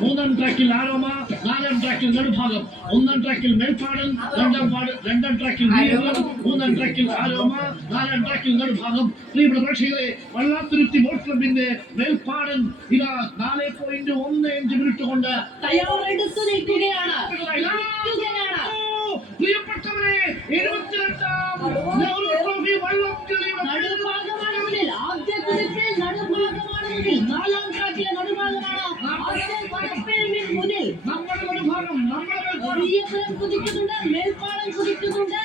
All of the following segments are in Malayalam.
മൂന്നാം ട്രാക്കിൽ ആരോമ, നാലാം ട്രാക്കിൽ നടുഭാഗം, ഒന്നാം ട്രാക്കിൽ മേൽപ്പാടൻ, രണ്ടാം ട്രാക്കിൽ മൂന്നാം ട്രാക്കിൽ ആരോമ, നാലാം ട്രാക്കിൽ നടുഭാഗം. പ്രിയപ്പെട്ട പ്രേക്ഷകരെ, വള്ളാത്തുരുത്തി ബോട്ട് ക്ലബിന്റെ മേൽപ്പാടൻ ഇതാ 4.15 മിനിറ്റ് കൊണ്ട് തയ്യാറെടുത്ത് നിൽക്കുകയാണ്. പ്രിയപ്പെട്ടവരെ, 72ാം നെഹ്റു ട്രോഫി വള്ളംകളി നടുഭാഗമാണ് മുന്നിൽ. ആദ്യ കുതിപ്പിൽ നടുഭാഗമാണ് മുന്നിൽ. നാലാം ട്രാക്കിലെ നടുഭാഗമാണ് മുന്നിൽ. നമ്മുടെ നടുഭാഗം, കുതിക്കുന്നുണ്ട്, മേൽപ്പാടം കുതിക്കുന്നുണ്ട്.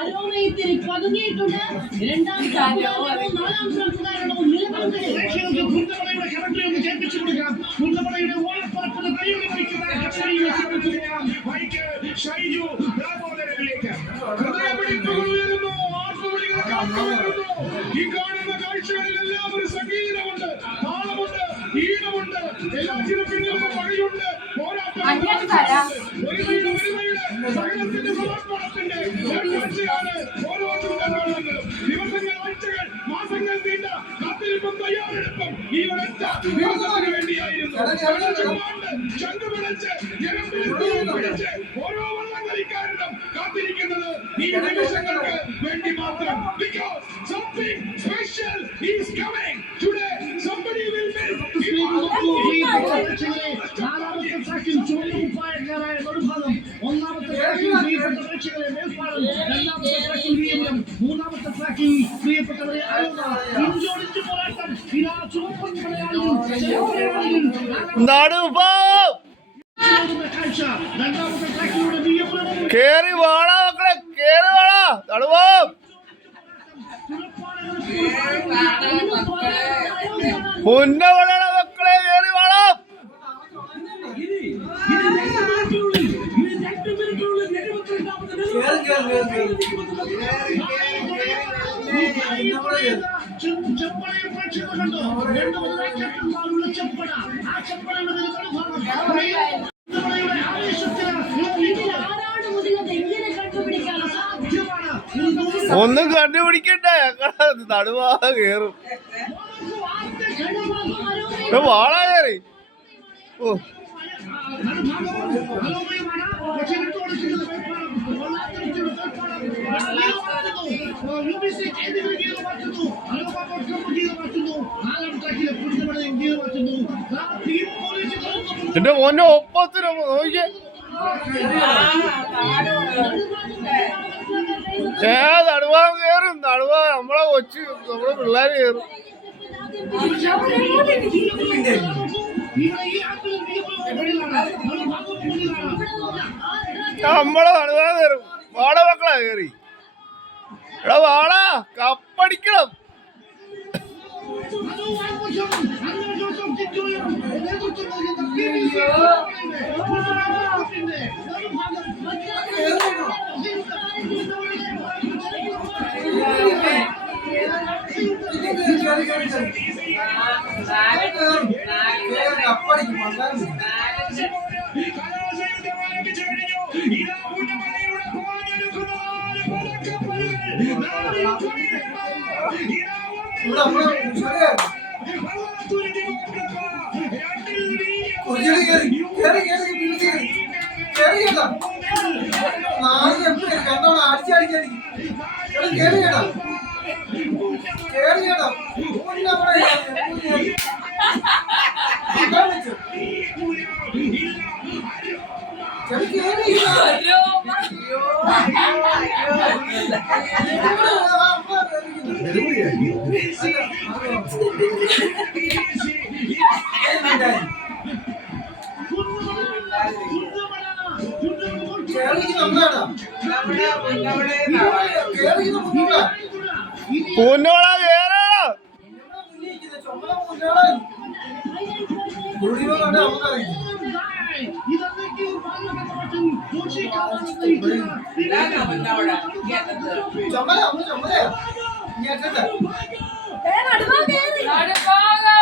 അരോമയിത്തിരി പതുങ്ങിയിട്ടുണ്ട്. രണ്ടാം ട്രാക്കുകാരണവും നാലാം ട്രാക്കുകാരണവും നിലനിൽക്കുന്നത്. കുന്തമടയുടെ കറക്റ്റ് ഒന്ന് കേൾപ്പിച്ചു കൊടുക്കാം. കുന്തമടയുടെ ഓളപ്പറപ്പിന് കൈയൊഴി വഹിക്കുന്ന ഷൈജു ദാമോദരനിലേക്ക് ഹൃദയമിടിപ്പുകളുയരുന്നു, ആർപ്പുവിളികൾ കാത്തുവരുന്നു. ഈ കാണുന്ന കാഴ്ചകളിലെല്ലാം ഒരു സംഗീതമുണ്ട്, താളമുണ്ട്, ഈണമുണ്ട്, എല്ലാത്തിനും പിന്നിലും വഴിയുണ്ട്, പോരാട്ടത്തിന്റെ സകലത്തിന്റെ സമർപ്പണത്തിന്റെ കാഴ്ചയാണ് ഓരോ ചുണ്ടങ്ങളും. ദിവസങ്ങൾ, ആഴ്ചകൾ, മാസങ്ങൾ നീണ്ട കാത്തിരിപ്പും തയ്യാറെടുപ്പും ഈ ഒരൊറ്റ ദിവസത്തിന് വേണ്ടിയായിരുന്നു. ചങ്കുപിടിച്ച് ജനം പിടിച്ച് ഓരോ വള്ളംകളിക്കാരനും കാത്തിരിക്കുന്നത് ഈ നിമിഷങ്ങൾക്ക് വേണ്ടി മാത്രം. Because something special is coming today. Somebody will win. നാലാമത്തെ ട്രാക്കിൽ ചുവന്നുകുപ്പായക്കാരായ നടുഭാഗം, ഒന്നാമത്തെ ട്രാക്കിൽ പ്രിയപ്പെട്ട പ്രേക്ഷകരെ മേൽപ്പാടം, രണ്ടാമത്തെ ട്രാക്കിൽ വീര്യം, മൂന്നാമത്തെ ട്രാക്കിൽ പ്രിയപ്പെട്ടവരെ അരുണ. ഇഞ്ചോടിഞ്ച് പോരാട്ടം. ഇതാ ചുവപ്പൻ പടയാളികൾ കാഴ്ച. രണ്ടാമത്തെ ട്രാക്കിലൂടെ കേറി വാടാ മക്കളെ, കേറി വാടാ നടുവോ. പൊന്നവളയുടെ മക്കളെ കേറി വാടാ. ഒന്നും കണ്ടുപിടിക്കട്ടെ, നടുവാ കേറും. വാളാ കയറി. ഓ എന്റെ മോന്റെ ഒപ്പത്തിന് നോക്കിയേ. നടുവാ കയറും, നടുവാ നമ്മളെ കൊച്ചു, നമ്മളെ പിള്ളേര് കയറും. നമ്മളെ നടുവാ കയറും. വാട മക്കളാ കയറി. എടാ വാടാ, കപ്പടിക്കണം. പൊന്നോളാ കേറാ. നടുഭാഗം